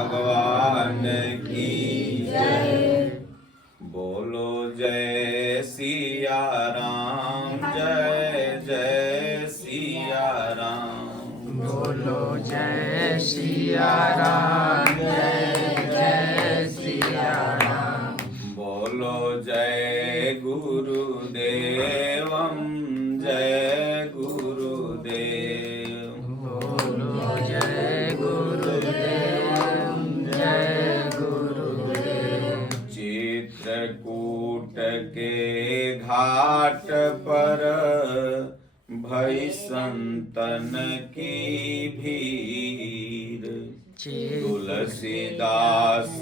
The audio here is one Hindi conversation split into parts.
भगवान की जय। बोलो जय सिया राम, जय जय सिया राम। बोलो जय सिया राम, जय जय सिया राम। बोलो जय गुरुदेवम, जय गुरुदेव। बोलो जय गुरुदेव, जय गुरुदेव। चित्रकूट के घाट पर भई संतन की भीड़। तुलसीदास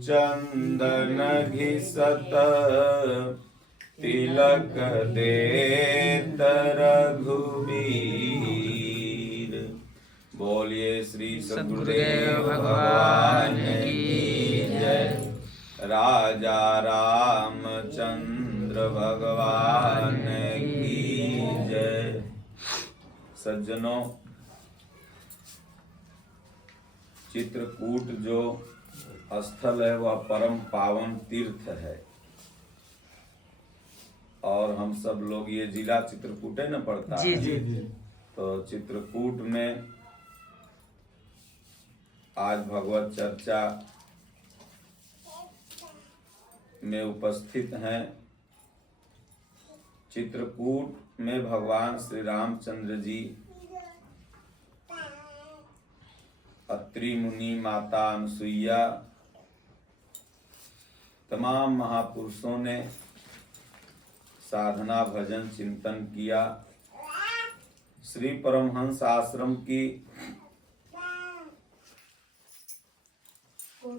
चंदन घिसत, तिलक देत रघुबीर। बोलिए श्री सद्गुरुदेव भगवान की जय। राजा रामचंद्र भगवान की जय। सज्जनों, चित्रकूट जो स्थल है वह परम पावन तीर्थ है, और हम सब लोग, ये जिला चित्रकूट है न पड़ता है। जी। तो चित्रकूट में आज भगवत चर्चा में उपस्थित हैं। चित्रकूट में भगवान श्री रामचंद्र जी, अत्रि मुनि, माता अनुसुईया, तमाम महापुरुषों ने साधना भजन चिंतन किया। श्री परमहंस आश्रम की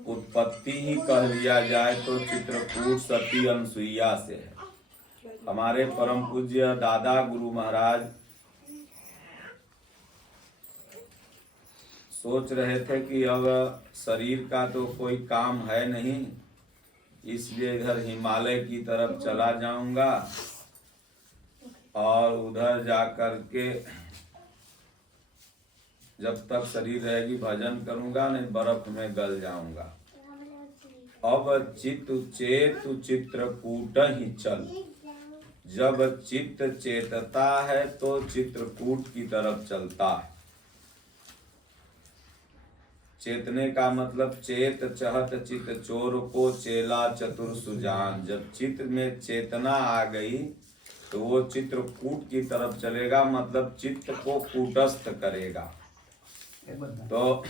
उत्पत्ति ही कह लिया जाए तो चित्रकूट सती अनुसुईया से है। हमारे परम पूज्य दादा गुरु महाराज सोच रहे थे कि अब शरीर का तो कोई काम है नहीं, इसलिए इधर हिमालय की तरफ चला जाऊंगा और उधर जाकर के जब तक शरीर रहेगी भजन करूंगा, नहीं बर्फ में गल जाऊंगा। अब चित्त चेतु चित्रकूट ही चल। जब चित्त चेतता है तो चित्रकूट की तरफ चलता है। चेतने का मतलब चेत चहत चित चोर को चेला चतुर सुजान। जब चित्त में चेतना आ गई तो वो चित्रकूट की तरफ चलेगा, मतलब चित्त को कूटस्थ करेगा। तो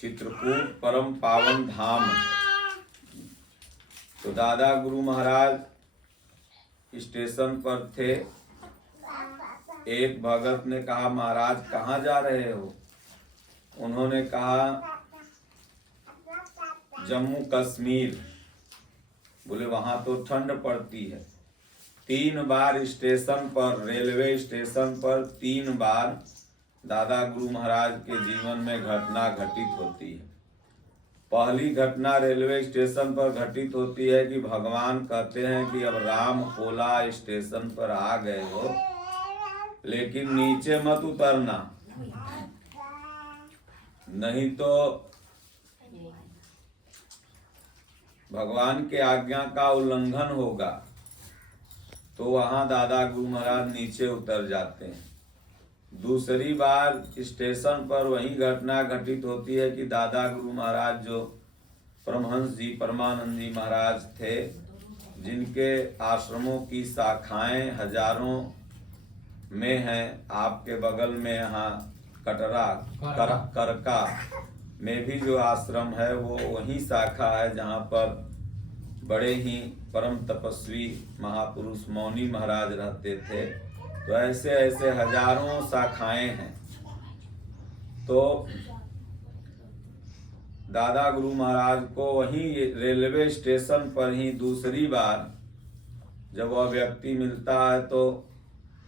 चित्रकूट परम पावन धाम है। तो दादा गुरु महाराज स्टेशन पर थे। एक भगत ने कहा, महाराज कहाँ जा रहे हो? उन्होंने कहा, जम्मू कश्मीर। बोले वहां तो ठंड पड़ती है। 3 बार स्टेशन पर, रेलवे स्टेशन पर 3 बार दादा गुरु महाराज के जीवन में घटना घटित होती है। पहली घटना रेलवे स्टेशन पर घटित होती है कि भगवान कहते हैं कि अब राम ओला स्टेशन पर आ गए हो, लेकिन नीचे मत उतरना, नहीं तो भगवान के आज्ञा का उल्लंघन होगा। तो वहां दादा गुरु महाराज नीचे उतर जाते हैं। दूसरी बार स्टेशन पर वही घटना घटित होती है कि दादा गुरु महाराज जो परमहंस जी परमानंद जी महाराज थे, जिनके आश्रमों की शाखाएं हजारों में हैं। आपके बगल में यहाँ कटरा करका में भी जो आश्रम है वो वही शाखा है, जहाँ पर बड़े ही परम तपस्वी महापुरुष मौनी महाराज रहते थे। तो ऐसे ऐसे हजारों शाखाएं हैं। तो दादा गुरु महाराज को वहीं रेलवे स्टेशन पर ही दूसरी बार जब वह व्यक्ति मिलता है तो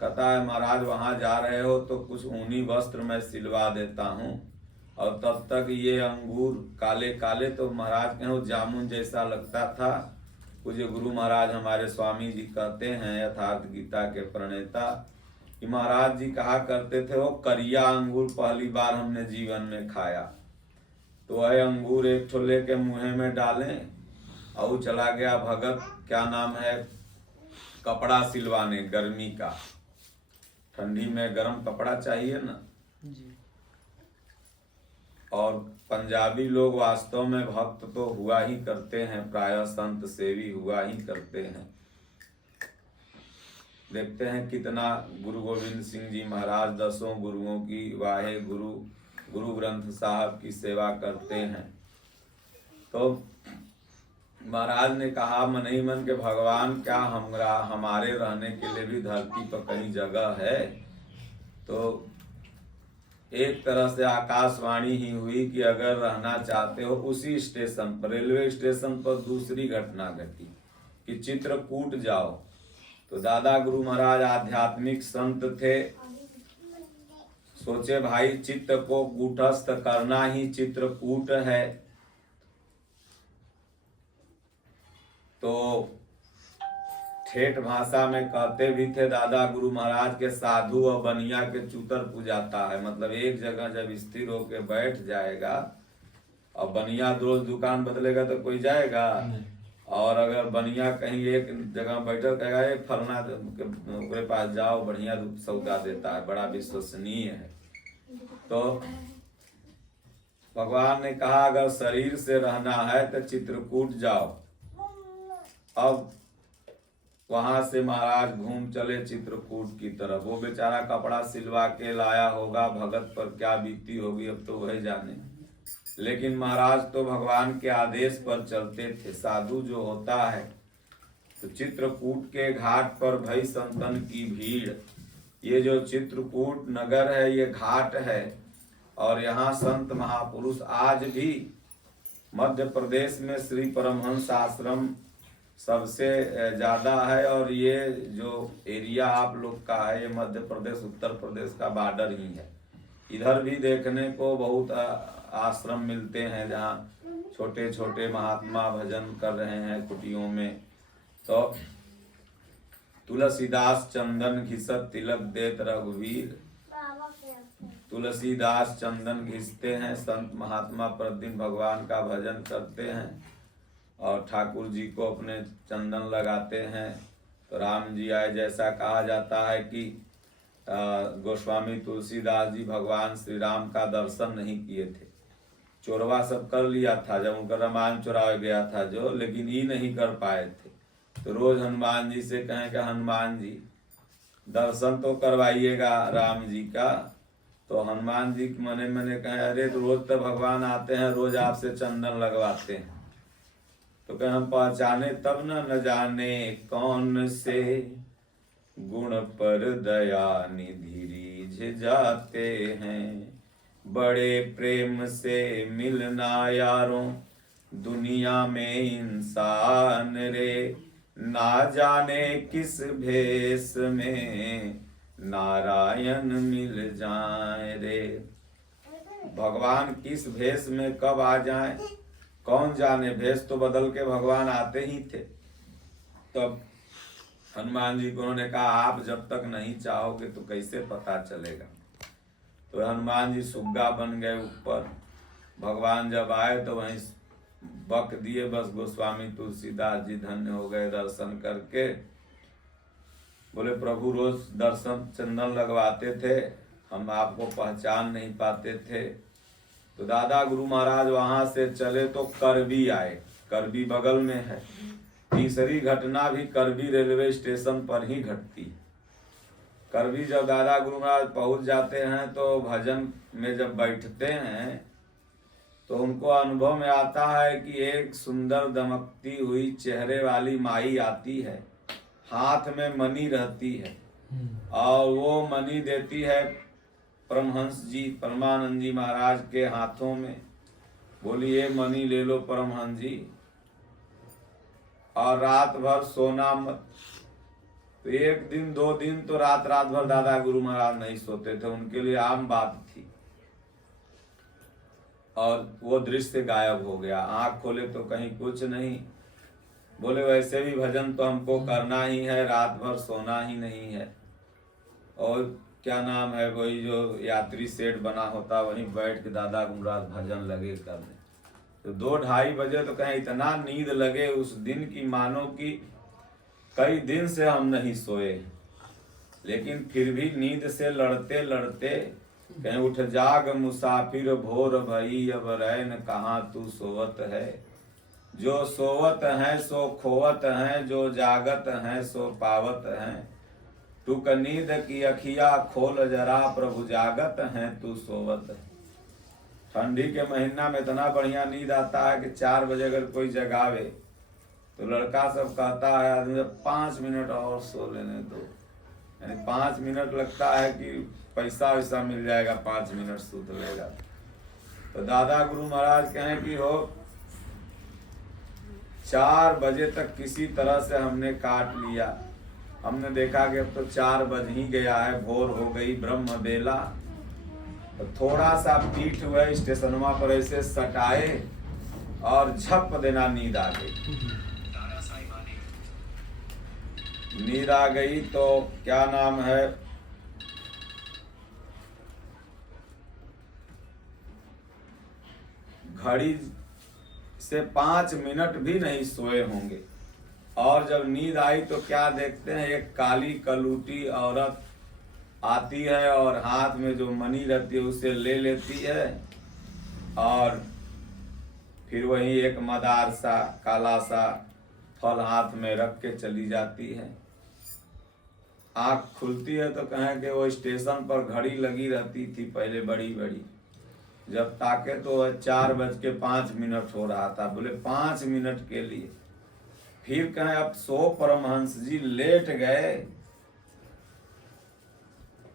कहता है, महाराज वहां जा रहे हो तो कुछ ऊनी वस्त्र मैं सिलवा देता हूँ। और तब तक ये अंगूर काले काले, तो महाराज कहो जामुन जैसा लगता था। पूज्य गुरु महाराज हमारे स्वामी जी कहते हैं, यथार्थ गीता के प्रणेता, कि महाराज जी कहा करते थे, वो करिया अंगूर पहली बार हमने जीवन में खाया, तो वह अंगूर एक ठो लेके मुँह में डालें और चला गया भगत, क्या नाम है, कपड़ा सिलवाने, गर्मी का, ठंडी में गर्म कपड़ा चाहिए ना जी। और पंजाबी लोग वास्तव में भक्त तो हुआ ही करते हैं, प्रायः संत सेवी हुआ ही करते हैं। देखते हैं कितना गुरु गोविंद सिंह जी महाराज 10 गुरुओं की, वाहे गुरु ग्रंथ साहब की सेवा करते हैं। तो महाराज ने कहा मन ही मन के, भगवान क्या हमारे रहने के लिए भी धरती पर कहीं जगह है? तो एक तरह से आकाशवाणी ही हुई कि अगर रहना चाहते हो उसी स्टेशन पर, रेलवे स्टेशन पर दूसरी घटना घटी कि चित्रकूट जाओ। तो दादा गुरु महाराज आध्यात्मिक संत थे, सोचे भाई चित्त को कूटस्थ करना ही चित्रकूट है। तो ठेठ भाषा में कहते भी थे दादा गुरु महाराज के, साधु और बनिया के चूतर पूजाता है। मतलब एक जगह जब स्थिर होके बैठ जाएगा और बनिया रोज दुकान बदलेगा तो कोई जाएगा, और अगर बनिया कहीं एक जगह बैठल कहेगा एक फलना के पास जाओ, बढ़िया सौदा देता है, बड़ा विश्वसनीय है। तो भगवान ने कहा अगर शरीर से रहना है तो चित्रकूट जाओ। अब वहां से महाराज घूम चले चित्रकूट की तरफ। वो बेचारा कपड़ा सिलवा के लाया होगा, भगत पर क्या बीती होगी अब तो वही जाने। लेकिन महाराज तो भगवान के आदेश पर चलते थे। साधु जो होता है तो चित्रकूट के घाट पर भई संतन की भीड़। ये जो चित्रकूट नगर है ये घाट है, और यहाँ संत महापुरुष आज भी, मध्य प्रदेश में श्री परमहंस आश्रम सबसे ज्यादा है, और ये जो एरिया आप लोग का है ये मध्य प्रदेश उत्तर प्रदेश का बॉर्डर ही है। इधर भी देखने को बहुत आश्रम मिलते हैं जहाँ छोटे छोटे महात्मा भजन कर रहे हैं कुटियों में। तो तुलसीदास चंदन घिसत तिलक देत रघुवीर, तुलसीदास चंदन घिसते हैं, संत महात्मा प्रतिदिन भगवान का भजन करते हैं और ठाकुर जी को अपने चंदन लगाते हैं। तो राम जी आए, जैसा कहा जाता है कि गोस्वामी तुलसीदास जी भगवान श्री राम का दर्शन नहीं किए थे। चोरवा सब कर लिया था जब उनका रामायण चुराया गया था जो, लेकिन ये नहीं कर पाए थे। तो रोज हनुमान जी से कहें कि हनुमान जी दर्शन तो करवाइएगा राम जी का। तो हनुमान जी मने मने कहें अरे तो रोज तो भगवान आते हैं, रोज आपसे चंदन लगवाते हैं। तो कहें हम पहचाने तब न जाने कौन से गुण पर दया निधि रीझ जाते हैं। बड़े प्रेम से मिलना यारों दुनिया में इंसान रे, ना जाने किस भेष में नारायण मिल जाए रे। भगवान किस भेष में कब आ जाए कौन जाने, भेष तो बदल के भगवान आते ही थे। तब हनुमान जी को उन्होंने कहा आप जब तक नहीं चाहोगे तो कैसे पता चलेगा। तो हनुमान जी सुग्गा बन गए ऊपर। भगवान जब आए तो वहीं बक दिए बस। गोस्वामी तुलसीदास जी धन्य हो गए दर्शन करके। बोले प्रभु रोज दर्शन चंदन लगवाते थे, हम आपको पहचान नहीं पाते थे। तो दादा गुरु महाराज वहां से चले तो करबी आए। करबी बगल में है। तीसरी घटना भी करबी रेलवे स्टेशन पर ही घटती। करबी जब दादा गुरु महाराज पहुंच जाते हैं तो भजन में जब बैठते हैं तो उनको अनुभव में आता है कि एक सुंदर दमकती हुई चेहरे वाली माई आती है, हाथ में मणि रहती है और वो मणि देती है परमहंस जी परमानंद जी महाराज के हाथों में। बोली ये मणि ले लो परमहंस जी और रात भर सोना मत। तो एक दिन 2 दिन तो रात भर दादा गुरु महाराज नहीं सोते थे, उनके लिए आम बात थी। और वो दृश्य गायब हो गया। आंख खोले तो कहीं कुछ नहीं। बोले वैसे भी भजन तो हमको करना ही है, रात भर सोना ही नहीं है। और क्या नाम है, वही जो यात्री सेट बना होता वहीं बैठ के दादा गुमराज भजन लगे करने। तो 2-2:30 बजे तो कहें इतना नींद लगे उस दिन की, मानो कि कई दिन से हम नहीं सोए, लेकिन फिर भी नींद से लड़ते लड़ते कहीं उठ जाग मुसाफिर भोर भई, अब रैन कहाँ तू सोवत है। जो सोवत हैं सो खोवत हैं, जो जागत हैं सो पावत हैं। टुक नींद की अखिया खोल जरा, प्रभु जागत हैं तू सोवत है। ठंडी के महीना में इतना बढ़िया नींद आता है कि 4 बजे अगर कोई जगावे तो लड़का सब कहता है आदमी 5 मिनट और सो लेने दो, यानी 5 मिनट लगता है कि पैसा वैसा मिल जाएगा, 5 मिनट सूत लेगा। तो दादा गुरु महाराज कहें कि हो 4 बजे तक किसी तरह से हमने काट लिया। हमने देखा कि अब तो 4 बज ही गया है, भोर हो गई, ब्रह्म बेला। तो थोड़ा सा पीठ हुए स्टेशनवा पर ऐसे सटाए और झप देना नींद आ गई। नींद आ गई तो क्या नाम है, घड़ी से 5 मिनट भी नहीं सोए होंगे। और जब नींद आई तो क्या देखते हैं, एक काली कलूटी औरत आती है और हाथ में जो मनी रहती है उसे ले लेती है और फिर वही एक मदार सा काला सा फल हाथ में रख के चली जाती है। आँख खुलती है तो कहें कि वो स्टेशन पर घड़ी लगी रहती थी पहले बड़ी बड़ी, जब ताके तो 4:05 हो रहा था। बोले 5 मिनट के लिए। फिर कहें अब सो परमहंस जी लेट गए,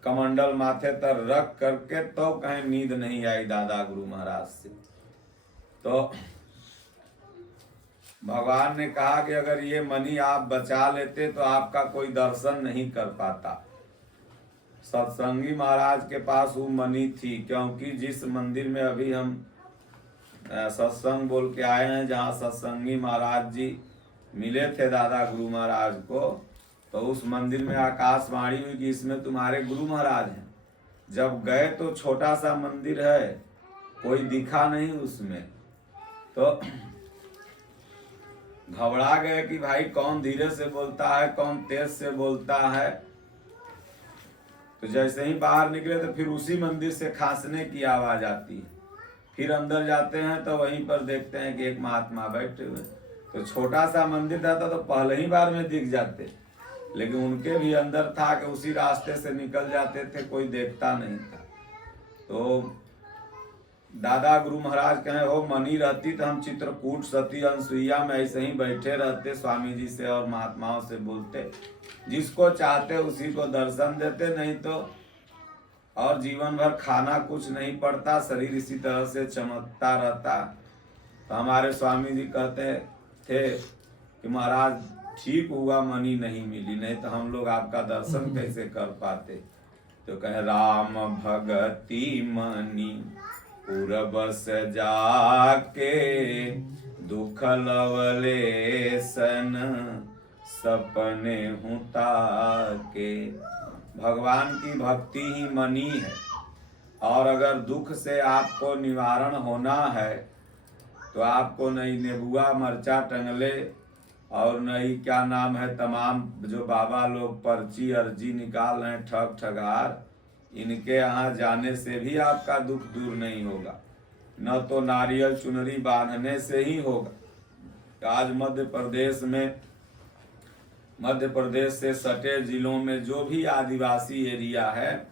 कमंडल माथे तर रख करके, तो कहें नींद नहीं आई दादा गुरु महाराज से। तो भगवान ने कहा कि अगर ये मनी आप बचा लेते तो आपका कोई दर्शन नहीं कर पाता। सत्संगी महाराज के पास वो मनी थी, क्योंकि जिस मंदिर में अभी हम सत्संग बोल के आए हैं, जहाँ सत्संगी महाराज जी मिले थे दादा गुरु महाराज को, तो उस मंदिर में आकाशवाणी हुई कि इसमें तुम्हारे गुरु महाराज हैं। जब गए तो छोटा सा मंदिर है, कोई दिखा नहीं उसमें, तो घबरा गए कि भाई कौन धीरे से बोलता है, कौन तेज से बोलता है। तो जैसे ही बाहर निकले तो फिर उसी मंदिर से खांसने की आवाज आती है। फिर अंदर जाते हैं तो वहीं पर देखते हैं कि एक महात्मा बैठे हुए। तो छोटा सा मंदिर था तो पहले ही बार में दिख जाते, लेकिन उनके भी अंदर था कि उसी रास्ते से निकल जाते थे, कोई देखता नहीं था। तो दादा गुरु महाराज कहें हो मनी रहती तो हम चित्रकूट सती अनसुईया में ऐसे ही बैठे रहते, स्वामी जी से और महात्माओं से बोलते, जिसको चाहते उसी को दर्शन देते, नहीं तो और जीवन भर खाना कुछ नहीं पड़ता, शरीर इसी तरह से चमकता रहता। तो हमारे स्वामी जी कहते थे कि महाराज ठीक हुआ मनी नहीं मिली, नहीं तो हम लोग आपका दर्शन कैसे कर पाते। तो कहे राम भगति मनी पूरबस जाके, दुख लवलेसन सपने हूँ ताके। भगवान की भक्ति ही मनी है, और अगर दुख से आपको निवारण होना है तो आपको नहीं नेबुआ मरचा टंगले और नहीं क्या नाम है तमाम जो बाबा लोग पर्ची अर्जी निकाल रहे हैं ठग ठगार, इनके यहाँ जाने से भी आपका दुख दूर नहीं होगा, न तो नारियल चुनरी बांधने से ही होगा। आज मध्य प्रदेश से सटे जिलों में जो भी आदिवासी एरिया है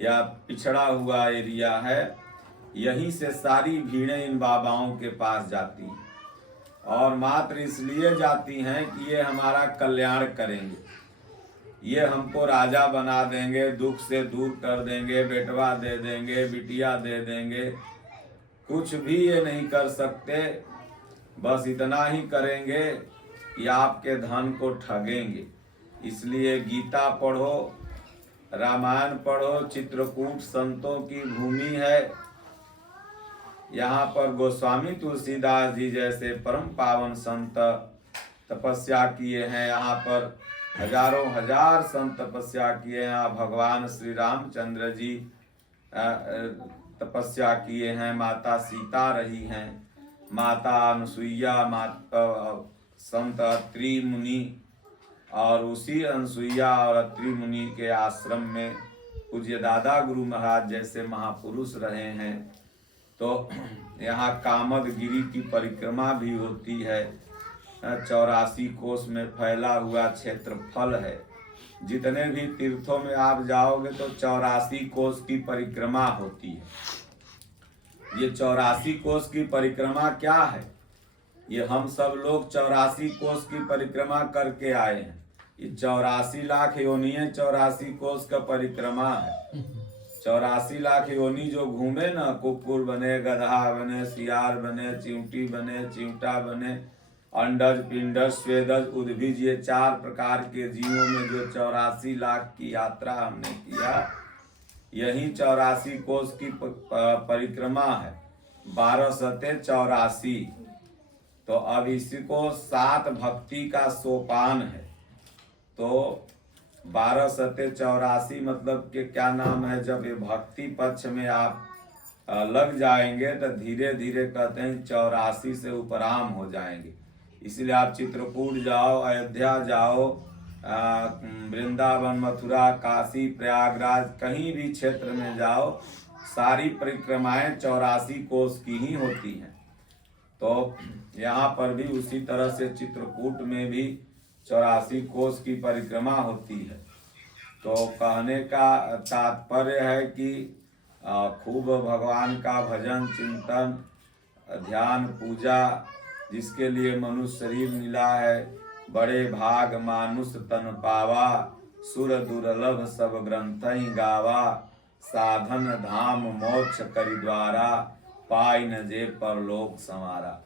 या पिछड़ा हुआ एरिया है, यहीं से सारी भीड़ें इन बाबाओं के पास जाती हैं, और मात्र इसलिए जाती हैं कि ये हमारा कल्याण करेंगे, ये हमको राजा बना देंगे, दुख से दूर कर देंगे, बेटवा दे देंगे, बिटिया दे देंगे। कुछ भी ये नहीं कर सकते, बस इतना ही करेंगे कि आपके धन को ठगेंगे। इसलिए गीता पढ़ो, रामायण पढ़ो, चित्रकूट संतों की भूमि है। यहाँ पर गोस्वामी तुलसीदास जी जैसे परम पावन संत तपस्या किए हैं। यहाँ पर हजारों हजार संत तपस्या किए हैं। भगवान श्री रामचंद्र जी तपस्या किए हैं, माता सीता रही हैं, माता अनुसुईया, संत अत्रि मुनि, और उसी अनुसुईया और अत्रि मुनि के आश्रम में पूज्य दादा गुरु महाराज जैसे महापुरुष रहे हैं। तो यहाँ कामदगिरी की परिक्रमा भी होती है। 84 कोस में फैला हुआ क्षेत्रफल है। जितने भी तीर्थों में आप जाओगे तो 84 कोस की परिक्रमा होती है। ये 84 कोस की परिक्रमा क्या है? ये हम सब लोग 84 कोस की परिक्रमा करके आए हैं। ये 84 लाख योनि 84 कोस का परिक्रमा है। 84 लाख योनि जो घूमे ना, कुकुर बने, गधा बने, सियार बने, चिंटी बने, चिंटा बने, अंडज, पिंडज, स्वेदज, उद्भिज, ये 4 प्रकार के जीवों में जो 84 लाख की यात्रा हमने किया, यही 84 कोस की परिक्रमा है। 12 सते 84। तो अब इसी को 7 भक्ति का सोपान है। तो 12 सते 84 मतलब के क्या नाम है? जब ये भक्ति पक्ष में आप लग जाएंगे तो धीरे धीरे कहते हैं 84 से उपराम हो जाएंगे। इसलिए आप चित्रकूट जाओ, अयोध्या जाओ, वृंदावन, मथुरा, काशी, प्रयागराज, कहीं भी क्षेत्र में जाओ, सारी परिक्रमाएं 84 कोस की ही होती हैं। तो यहाँ पर भी उसी तरह से चित्रकूट में भी 84 कोस की परिक्रमा होती है। तो कहने का तात्पर्य है कि खूब भगवान का भजन, चिंतन, ध्यान, पूजा, जिसके लिए मनुष्य शरीर मिला है, बड़े भाग मानुष तन पावा, सुर दुर्लभ सब ग्रंथ ही गावा, साधन धाम मोक्ष करि द्वारा, पाई न जे परलोक संवारा।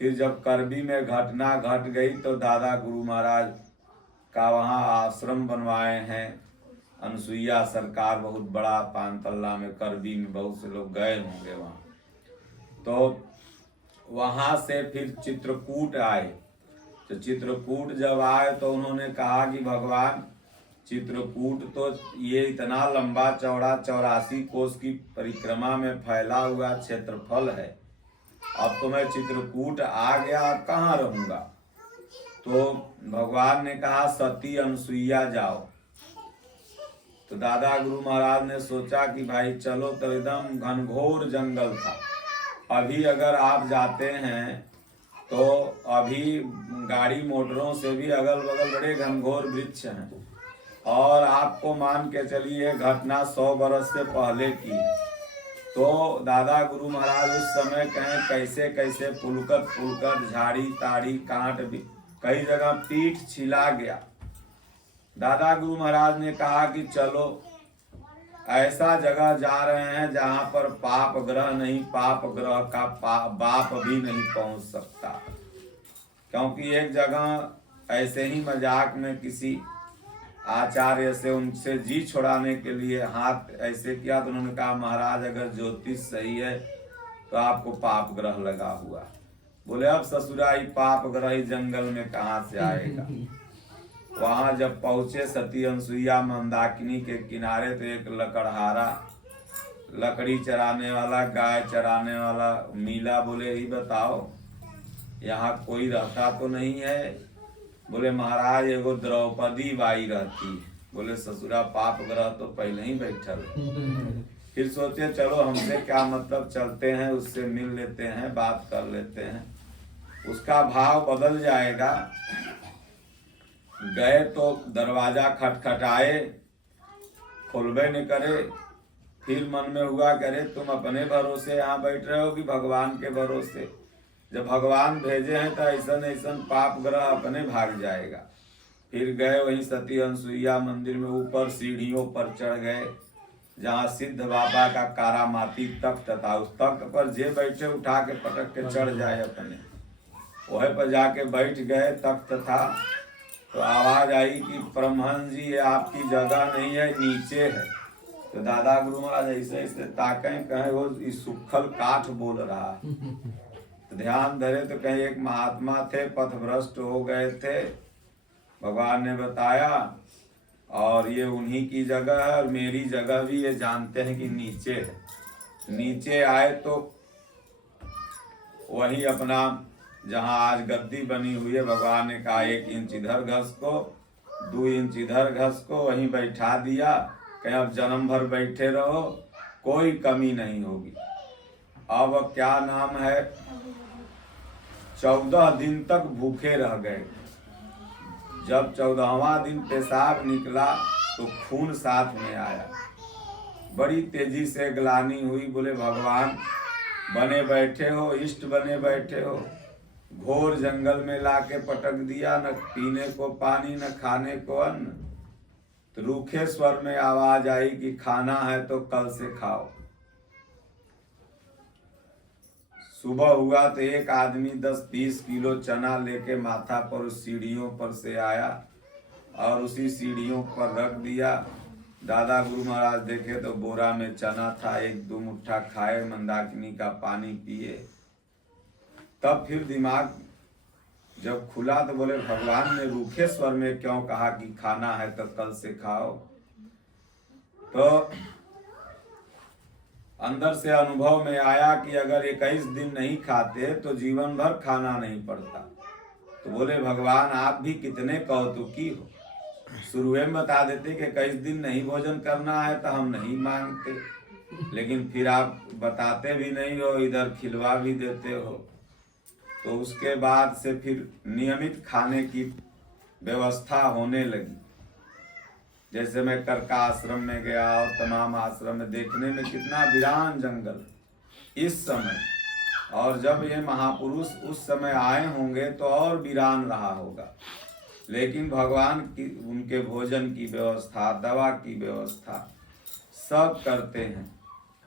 फिर जब करबी में घटना घट गई तो दादा गुरु महाराज का वहाँ आश्रम बनवाए हैं। अनुसुईया सरकार बहुत बड़ा, पानतल्ला में, करबी में बहुत से लोग गए होंगे वहाँ। तो वहाँ से फिर चित्रकूट आए। तो चित्रकूट जब आए तो उन्होंने कहा कि भगवान, चित्रकूट तो ये इतना लंबा चौड़ा 84 कोस की परिक्रमा में फैला हुआ क्षेत्रफल है, अब तो मैं चित्रकूट आ गया, अब कहाँ रहूंगा? तो भगवान ने कहा सती अनुसुईया जाओ। तो दादा गुरु महाराज ने सोचा कि भाई चलो, तो एकदम घनघोर जंगल था। अभी अगर आप जाते हैं तो अभी गाड़ी मोटरों से भी अगल बगल बड़े घनघोर वृक्ष हैं, और आपको मान के चलिए घटना 100 बरस से पहले की। तो दादा गुरु महाराज उस समय कहें कैसे कैसे पुलकत झाड़ी ताड़ी कांट भी, कई जगह पीठ छिला गया। दादा गुरु महाराज ने कहा कि चलो ऐसा जगह जा रहे हैं जहाँ पर पाप ग्रह नहीं, पाप ग्रह का बाप भी नहीं पहुँच सकता। क्योंकि एक जगह ऐसे ही मजाक में किसी आचार्य से उनसे जी छुड़ाने के लिए हाथ ऐसे किया, तो उन्होंने कहा महाराज अगर ज्योतिष सही है तो आपको पाप ग्रह लगा हुआ। बोले अब ससुराई पाप ग्रह जंगल में कहाँ से आएगा? वहां जब पहुंचे सती अनुसुईया मंदाकिनी के किनारे, तो एक लकड़हारा, लकड़ी चराने वाला, गाय चराने वाला मीला बोले ही बताओ यहाँ कोई रहता तो नहीं है? बोले महाराज एगो द्रौपदी बाई रहती है। बोले ससुरा पाप ग्रह तो पहले ही बैठल है। फिर सोचे चलो हमसे क्या मतलब, चलते हैं उससे मिल लेते हैं, बात कर लेते हैं, उसका भाव बदल जाएगा। गए तो दरवाजा खटखटाए, खुलबे न करे। फिर मन में हुआ करे तुम अपने भरोसे यहाँ बैठ रहे हो कि भगवान के भरोसे? जब भगवान भेजे हैं तो ऐसा ऐसा पाप ग्रह अपने भाग जाएगा। फिर गए वहीं सती अनुसुईया मंदिर में, ऊपर सीढ़ियों पर चढ़ गए जहाँ सिद्ध बाबा का कारामाती तख्त था। उस तख्त पर जे बैठे उठा के पटक के चढ़ जाए अपने, वह पर जाके बैठ गए। तख्त था तो आवाज आई कि परमहंस जी ये आपकी जगह नहीं है, नीचे है। तो दादा गुरु महाराज ऐसे ऐसे ताकें, कहे वो इस सुखल काठ बोल रहा है। तो ध्यान धरे तो कहीं एक महात्मा थे, पथभ्रष्ट हो गए थे, भगवान ने बताया और ये उन्हीं की जगह है और मेरी जगह भी ये जानते हैं कि नीचे है। नीचे आए तो वही अपना जहाँ आज गद्दी बनी हुई है, भगवान ने कहा 1 इंच इधर घस को 2 इंच इधर घस को, वहीं बैठा दिया कि अब जन्म भर बैठे रहो, कोई कमी नहीं होगी। अब क्या नाम है, 14 दिन तक भूखे रह गए। जब 14वां दिन पेशाब निकला तो खून साथ में आया। बड़ी तेजी से ग्लानि हुई। बोले भगवान बने बैठे हो, इष्ट बने बैठे हो, घोर जंगल में लाके पटक दिया, न पीने को पानी न खाने को अन्न। तो रूखे स्वर में आवाज आई कि खाना है तो कल से खाओ। सुबह हुआ तो एक आदमी 10-20 किलो चना लेके माथा पर उस सीढ़ियों पर से आया और उसी सीढ़ियों पर रख दिया। दादा गुरु महाराज देखे तो बोरा में चना था, 1-2 मुट्ठा खाए, मंदाकिनी का पानी पिए। तब फिर दिमाग जब खुला तो बोले भगवान ने रूखे स्वर में क्यों कहा कि खाना है तो कल से खाओ। तो अंदर से अनुभव में आया कि अगर 21 दिन नहीं खाते तो जीवन भर खाना नहीं पड़ता। तो बोले भगवान आप भी कितने कौतुकी हो, शुरू में बता देते कि 21 दिन नहीं भोजन करना है तो हम नहीं मांगते, लेकिन फिर आप बताते भी नहीं हो, इधर खिलवा भी देते हो। तो उसके बाद से फिर नियमित खाने की व्यवस्था होने लगी। जैसे मैं करका आश्रम में गया और तमाम आश्रम में, देखने में कितना वीरान जंगल इस समय, और जब ये महापुरुष उस समय आए होंगे तो और वीरान रहा होगा। लेकिन भगवान की उनके भोजन की व्यवस्था, दवा की व्यवस्था सब करते हैं।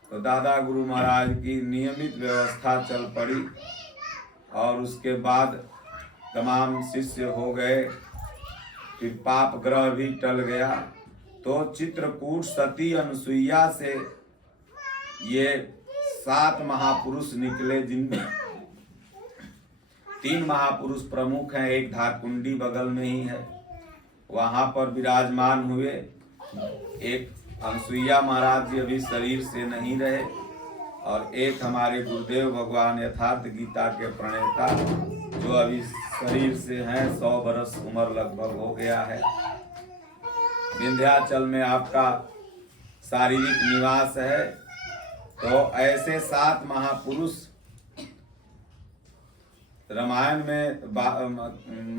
तो दादा गुरु महाराज की नियमित व्यवस्था चल पड़ी और उसके बाद तमाम शिष्य हो गए। फिर पाप ग्रह भी टल गया। तो चित्रकूट सती अनुसुईया से ये 7 महापुरुष निकले, जिनमें 3 महापुरुष प्रमुख हैं। एक धारकुंडी बगल में ही है, वहां पर विराजमान हुए। एक अनुसुईया महाराज जी अभी शरीर से नहीं रहे, और एक हमारे गुरुदेव भगवान यथार्थ गीता के प्रणेता जो अभी शरीर से हैं, 100 बरस उम्र लगभग हो गया है। विंध्याचल में आपका शारीरिक निवास है। तो ऐसे 7 महापुरुष रामायण में,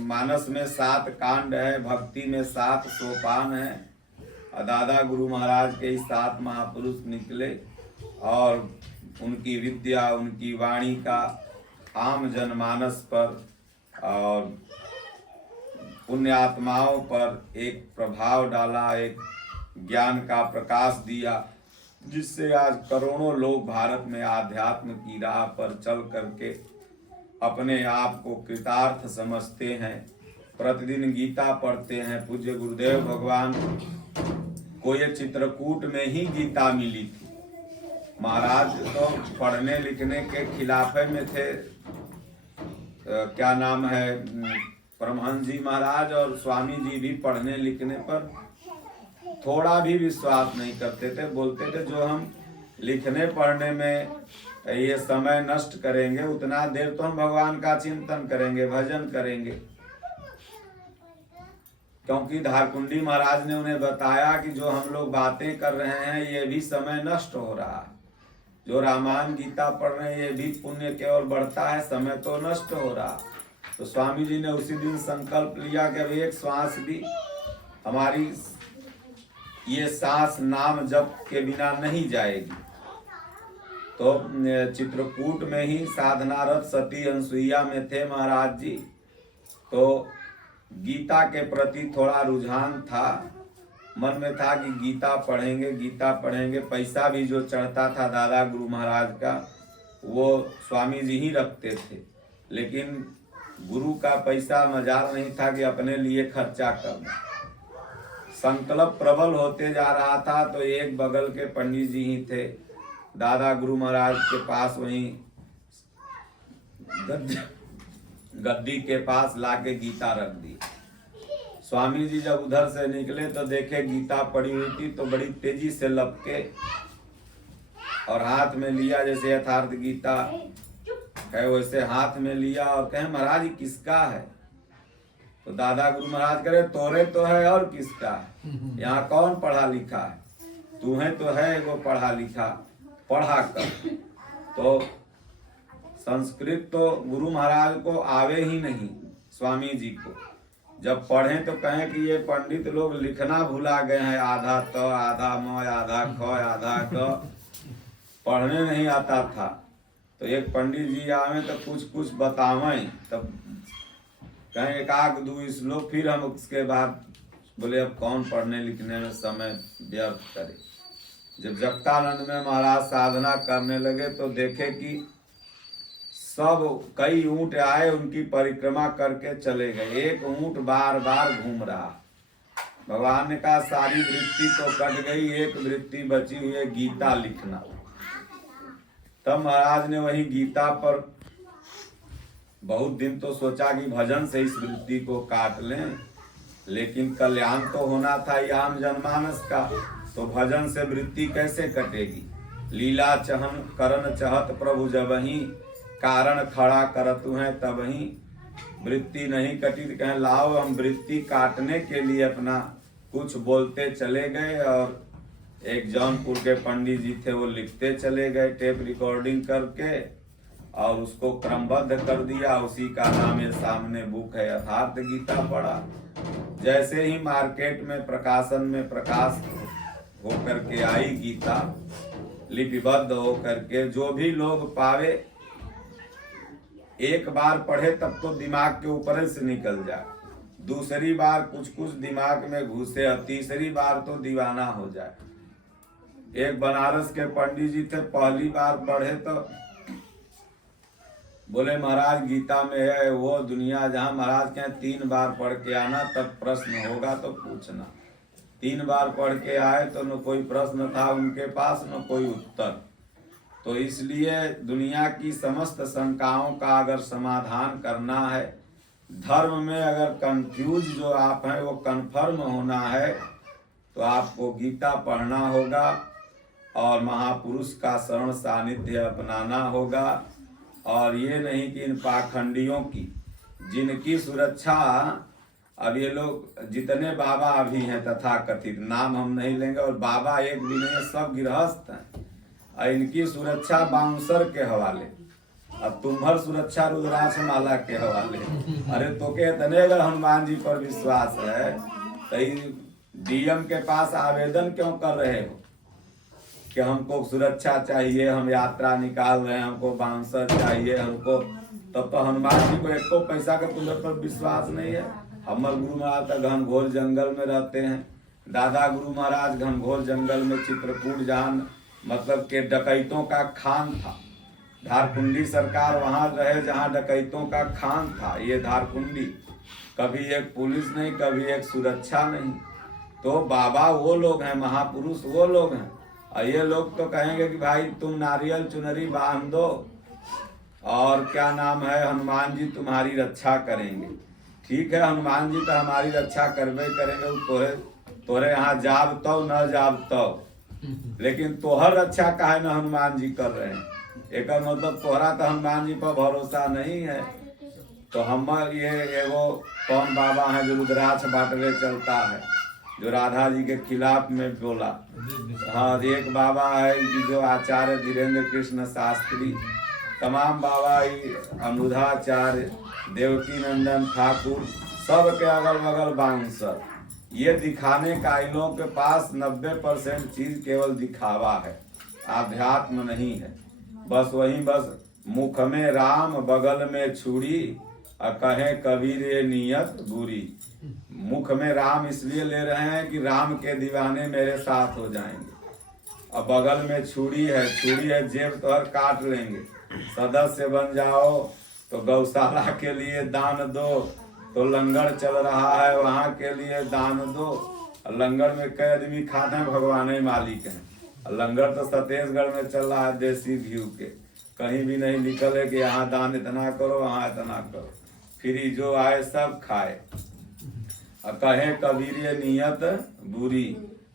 मानस में 7 कांड है, भक्ति में 7 सोपान है। दादा गुरु महाराज के 7 महापुरुष निकले और उनकी विद्या, उनकी वाणी का आम जनमानस पर और पुण्यात्माओं पर एक प्रभाव डाला, एक ज्ञान का प्रकाश दिया, जिससे आज करोड़ों लोग भारत में आध्यात्म की राह पर चल करके अपने आप को कृतार्थ समझते हैं। प्रतिदिन गीता पढ़ते हैं। पूज्य गुरुदेव भगवान को ये चित्रकूट में ही गीता मिली थी। महाराज तो पढ़ने लिखने के खिलाफे में थे। क्या नाम है, परमहंस जी महाराज और स्वामी जी भी पढ़ने लिखने पर थोड़ा भी विश्वास नहीं करते थे। बोलते थे जो हम लिखने पढ़ने में ये समय नष्ट करेंगे, उतना देर तो हम भगवान का चिंतन करेंगे, भजन करेंगे। क्योंकि धारकुंडी महाराज ने उन्हें बताया कि जो हम लोग बातें कर रहे हैं ये भी समय नष्ट हो रहा है, जो रामायण गीता पढ़ रहे हैं ये भी पुण्य केवल बढ़ता है, समय तो नष्ट हो रहा। तो स्वामी जी ने उसी दिन संकल्प लिया कि अब एक श्वास भी हमारी ये सांस नाम जप के बिना नहीं जाएगी। तो चित्रकूट में ही साधनारत सती अनुसुईया में थे महाराज जी। तो गीता के प्रति थोड़ा रुझान था, मन में था कि गीता पढ़ेंगे, गीता पढ़ेंगे। पैसा भी जो चढ़ता था दादा गुरु महाराज का वो स्वामी जी ही रखते थे, लेकिन गुरु का पैसा मजाल नहीं था कि अपने लिए खर्चा करना। संकल्प प्रबल होते जा रहा था। तो एक बगल के पंडित जी ही थे, दादा गुरु महाराज के पास वहीं गद्दी के पास लाके गीता रख दी। स्वामी जी जब उधर से निकले तो देखे गीता पड़ी हुई थी, तो बड़ी तेजी से लपके और हाथ में लिया, जैसे यथार्थ गीता है वैसे हाथ में लिया और कहे महाराज ये किसका है? तो दादा गुरु महाराज करे तोरे तो है और किसका है, यहाँ कौन पढ़ा लिखा है? तुम्हें तो है वो पढ़ा लिखा, पढ़ा कर। तो संस्कृत तो गुरु महाराज को आवे ही नहीं, स्वामी जी को जब पढ़े तो कहें कि ये पंडित लोग लिखना भुला गए हैं, आधा त आधा म आधा ख आधा क, पढ़ने नहीं आता था। तो एक पंडित जी आवे तो कुछ बतावें, तब कहें एक आध दो श्लोक, फिर हम उसके बाद बोले अब कौन पढ़ने लिखने में समय व्यर्थ करे। जब जगतानंद में महाराज साधना करने लगे तो देखे कि सब कई ऊंट आए, उनकी परिक्रमा करके चले गए, एक ऊंट बार बार घूम रहा। भगवान ने कहा सारी वृत्ति तो कट गई, एक वृत्ति बची हुई है गीता लिखना। तब महाराज ने वही गीता पर बहुत दिन तो सोचा कि भजन से इस वृत्ति को काट लें, लेकिन कल्याण तो होना था याम जनमानस का, तो भजन से वृत्ति कैसे कटेगी? लीला चहन करन चहत प्रभु जबहि, कारण खड़ा करतु है तबहि, वृत्ति नहीं कटी तो कहें लाओ हम वृत्ति काटने के लिए अपना कुछ बोलते चले गए। और एक जौनपुर के पंडित जी थे, वो लिखते चले गए टेप रिकॉर्डिंग करके और उसको क्रमबद्ध कर दिया। उसी का नाम ये सामने बुक है यथार्थ गीता पढ़ा। जैसे ही मार्केट में प्रकाशन में प्रकाश होकर के आई गीता लिपिबद्ध होकर के, जो भी लोग पावे एक बार पढ़े तब तो दिमाग के ऊपर से निकल जाए, दूसरी बार कुछ दिमाग में घुसे और तीसरी बार तो दीवाना हो जाए। एक बनारस के पंडित जी थे, पहली बार पढ़े तो बोले महाराज गीता में है वो दुनिया जहाँ, महाराज कहें 3 बार पढ़ के आना तब प्रश्न होगा तो पूछना। 3 बार पढ़ के आए तो न कोई प्रश्न था उनके पास न कोई उत्तर। तो इसलिए दुनिया की समस्त शंकाओं का अगर समाधान करना है, धर्म में अगर कंफ्यूज जो आप हैं वो कन्फर्म होना है, तो आपको गीता पढ़ना होगा और महापुरुष का शरण सानिध्य अपनाना होगा। और ये नहीं कि इन पाखंडियों की जिनकी सुरक्षा, अब ये लोग जितने बाबा अभी हैं तथा कथित, नाम हम नहीं लेंगे, और बाबा एक भी नहीं है, सब गृहस्थ हैं, और इनकी सुरक्षा बाउंसर के हवाले, अब तुम्हार सुरक्षा रुद्राक्ष माला के हवाले। अरे तो के इतने अगर हनुमान जी पर विश्वास है तो डीएम के पास आवेदन क्यों कर रहे हो कि हमको सुरक्षा चाहिए, हम यात्रा निकाल रहे हैं, हमको बाउंसर चाहिए हमको? तब तो हनुमान जी को एको पैसा का तुम्हारे पर विश्वास नहीं है। हमारे गुरु महाराज तो घनघोर जंगल में रहते हैं, दादा गुरु महाराज घनघोर जंगल में चित्रकूट जहाँ मतलब के डकैतों का खान था, धारकुंडी सरकार वहां रहे जहां डकैतों का खान था। ये धारकुंडी कभी एक पुलिस नहीं, कभी एक सुरक्षा नहीं। तो बाबा वो लोग हैं, महापुरुष वो लोग हैं, और ये लोग तो कहेंगे कि भाई तुम नारियल चुनरी बांध दो और क्या नाम है हनुमान जी तुम्हारी रक्षा करेंगे। ठीक है, हनुमान जी तो हमारी रक्षा करवे करेंगे, तोरे यहाँ जाब तो न जाब तो, लेकिन तोहर रक्षा काहे न हनुमान जी कर रहे हैं? एक मतलब तोहरा तो हनुमान जी पर भरोसा नहीं है। तो हम ये एगो कौन बाबा है जो रुद्राक्ष बांटने चलता है, जो राधा जी के खिलाफ में बोला। हाँ, एक बाबा है कि जो आचार्य धीरेन्द्र कृष्ण शास्त्री, तमाम बाबा अमृताचार्य, देवकी नंदन ठाकुर, सब के अगल बगल बाउंसर। ये दिखाने का इन लोगों के पास 90% चीज केवल दिखावा है, आध्यात्म नहीं है। बस वही बस मुख में राम बगल में छुरी, और कहे कबीर ये नियत बुरी। मुख में राम इसलिए ले रहे हैं कि राम के दीवाने मेरे साथ हो जाएंगे, और बगल में छुरी है जेब तो हर काट लेंगे। सदस्य बन जाओ तो गौशाला के लिए दान दो, तो लंगर चल रहा है वहाँ के लिए दान दो। लंगर में कई आदमी खाते हैं, भगवान ही मालिक हैं। लंगर तो छत्तीसगढ़ में चल रहा है देसी घी के, कहीं भी नहीं लिखल है कि यहाँ दान इतना करो वहाँ इतना करो, फ्री जो आए सब खाए। कहे कबीर ये नियत बुरी।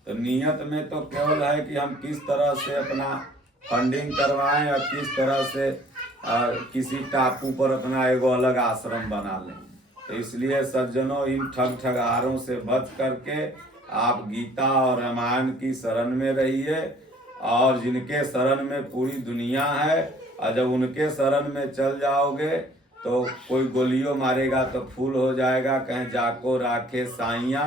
तो नियत में तो केवल है कि हम किस तरह से अपना फंडिंग करवाएं और किस तरह से किसी टापू पर अपना एगो अलग आश्रम बना लें। तो इसलिए सज्जनों, इन ठग ठगारों से बच करके आप गीता और रामायण की शरण में रहिए। और जिनके शरण में पूरी दुनिया है, और जब उनके शरण में चल जाओगे तो कोई गोलियों मारेगा तो फूल हो जाएगा। कहीं जाको राखे साइया,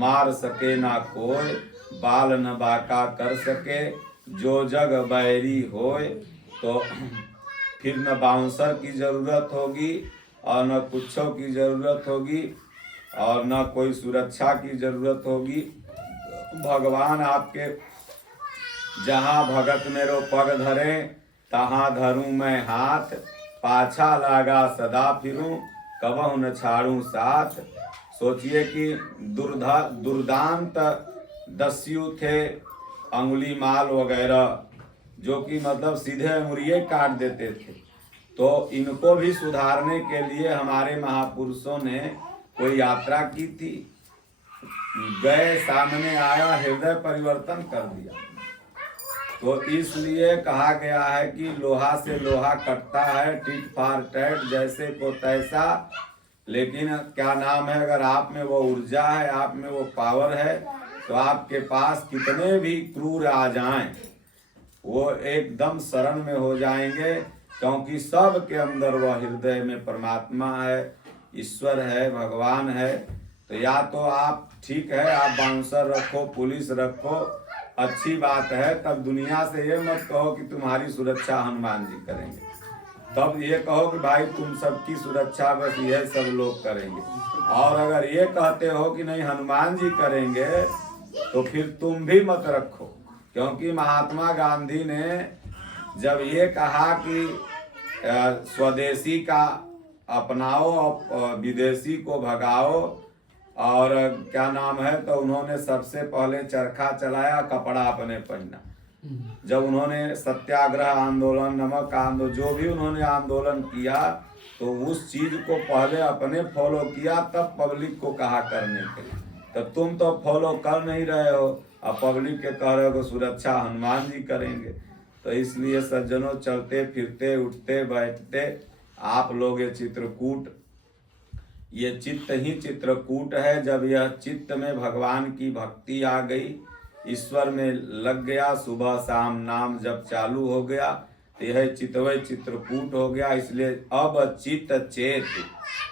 मार सके ना कोई, बाल न बाका कर सके, जो जग बैरी होए। तो फिर न बाउंसर की जरूरत होगी और न कुछों की जरूरत होगी और न कोई सुरक्षा की जरूरत होगी। भगवान आपके जहाँ भगत मेरो पग धरे, तहाँ धरूं मैं हाथ, पाछा लागा सदा फिरूं, कबहु न छाड़ूं साथ। सोचिए कि दुर्दांत दस्यु थे, अंगुली माल वगैरह, जो कि मतलब सीधे अंगुलियां काट देते थे। तो इनको भी सुधारने के लिए हमारे महापुरुषों ने कोई यात्रा की थी, गए, सामने आया, हृदय परिवर्तन कर दिया। तो इसलिए कहा गया है कि लोहा से लोहा कटता है, टिट फॉर टैट, जैसे को तैसा। लेकिन क्या नाम है, अगर आप में वो ऊर्जा है, आप में वो पावर है, तो आपके पास कितने भी क्रूर आ जाएं वो एकदम शरण में हो जाएंगे, क्योंकि सब के अंदर वह हृदय में परमात्मा है, ईश्वर है, भगवान है। तो या तो आप ठीक है, आप बाउंसर रखो, पुलिस रखो, अच्छी बात है। तब दुनिया से ये मत कहो कि तुम्हारी सुरक्षा हनुमान जी करेंगे, तब ये कहो कि भाई तुम सबकी सुरक्षा बस ये सब लोग करेंगे। और अगर ये कहते हो कि नहीं हनुमान जी करेंगे, तो फिर तुम भी मत रखो। क्योंकि महात्मा गांधी ने जब ये कहा कि स्वदेशी का अपनाओ और विदेशी को भगाओ, और क्या नाम है, तो उन्होंने सबसे पहले चरखा चलाया, कपड़ा अपने पहना। जब उन्होंने सत्याग्रह आंदोलन, नमक आंदोलन, जो भी उन्होंने आंदोलन किया, तो उस चीज को पहले अपने फॉलो किया, तब पब्लिक को कहा करने के लिए। तो तुम तो फॉलो कर नहीं रहे हो, अब पब्लिक के कह रहे हो कि सुरक्षा हनुमान जी करेंगे। तो इसलिए सज्जनों, चलते फिरते उठते बैठते आप लोग ये चित्रकूट, ये चित्त ही चित्रकूट है। जब यह चित्त में भगवान की भक्ति आ गई, ईश्वर में लग गया, सुबह शाम नाम जब चालू हो गया, तो यह चितवय चित्रकूट हो गया। इसलिए अब चित्त चेत,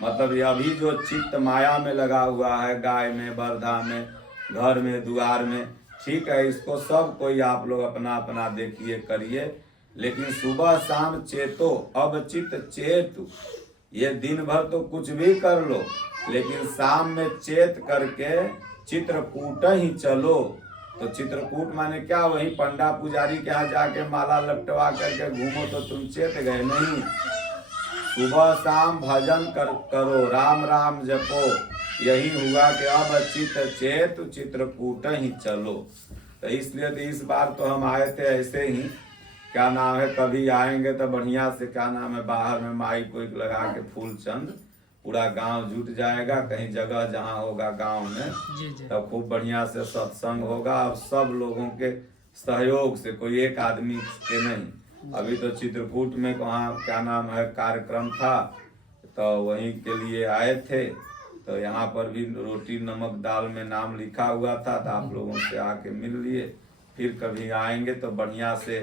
मतलब ये अभी जो चित्त माया में लगा हुआ है, गाय में, बरधा में, घर में, दुआर में, ठीक है, इसको सब कोई आप लोग अपना अपना देखिए, करिए। लेकिन सुबह शाम चेतो, अब चित्त चेतु। ये दिन भर तो कुछ भी कर लो, लेकिन शाम में चेत करके चित्रकूट ही चलो। तो चित्रकूट माने क्या, वही पंडा पुजारी के यहाँ जाके माला लपटवा करके घूमो तो तुम चेत गए नहीं। सुबह शाम भजन करो, राम राम जपो। यही हुआ कि अब चित्त चेत चित्रकूट ही चलो। तो इसलिए तो इस बार तो हम आए थे ऐसे ही, क्या नाम है, कभी आएंगे तो बढ़िया से, क्या नाम है, बाहर में माइक वाइक लगा के फूल चंद, पूरा गांव जुट जाएगा। कहीं जगह जहां होगा गांव में, तब खूब बढ़िया से सत्संग होगा। अब सब लोगों के सहयोग से, कोई एक आदमी के नहीं। अभी तो चित्रकूट में वहाँ क्या नाम है कार्यक्रम था, तो वहीं के लिए आए थे। तो यहाँ पर भी रोटी नमक दाल में नाम लिखा हुआ था, तो आप लोगों से आके मिल लिए। फिर कभी आएंगे तो बढ़िया से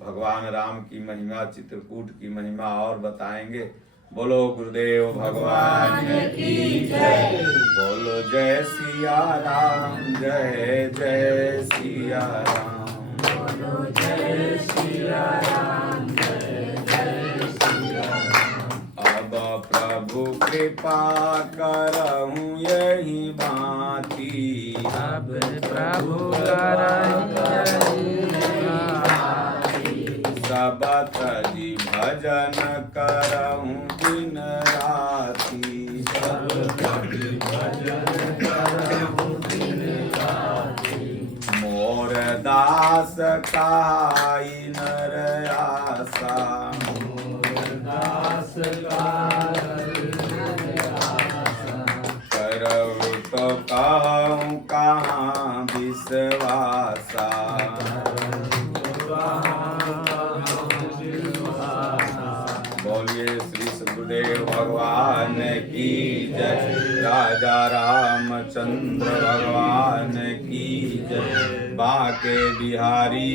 भगवान राम की महिमा, चित्रकूट की महिमा और बताएंगे। बोलो गुरुदेव भगवान की जय। बोलो जय सिया राम, जय जय सिया राम। बोलो जय सिया राम, जय जय सिया राम। अब प्रभु कृपा करहूँ यही बाती, अब प्रभु करहु सब तजी भजन करहूँ दिन राती, सब तजी भजन करहूँ दिन राती। मोर दास काई नर आसा, मोर दास काई नर आसा। करहु कहूँ कहाँ विश्वासा। बोलिए श्री सदगुरुदेव भगवान की जय, राजा रामचंद्र भगवान की जय, बांके बिहारी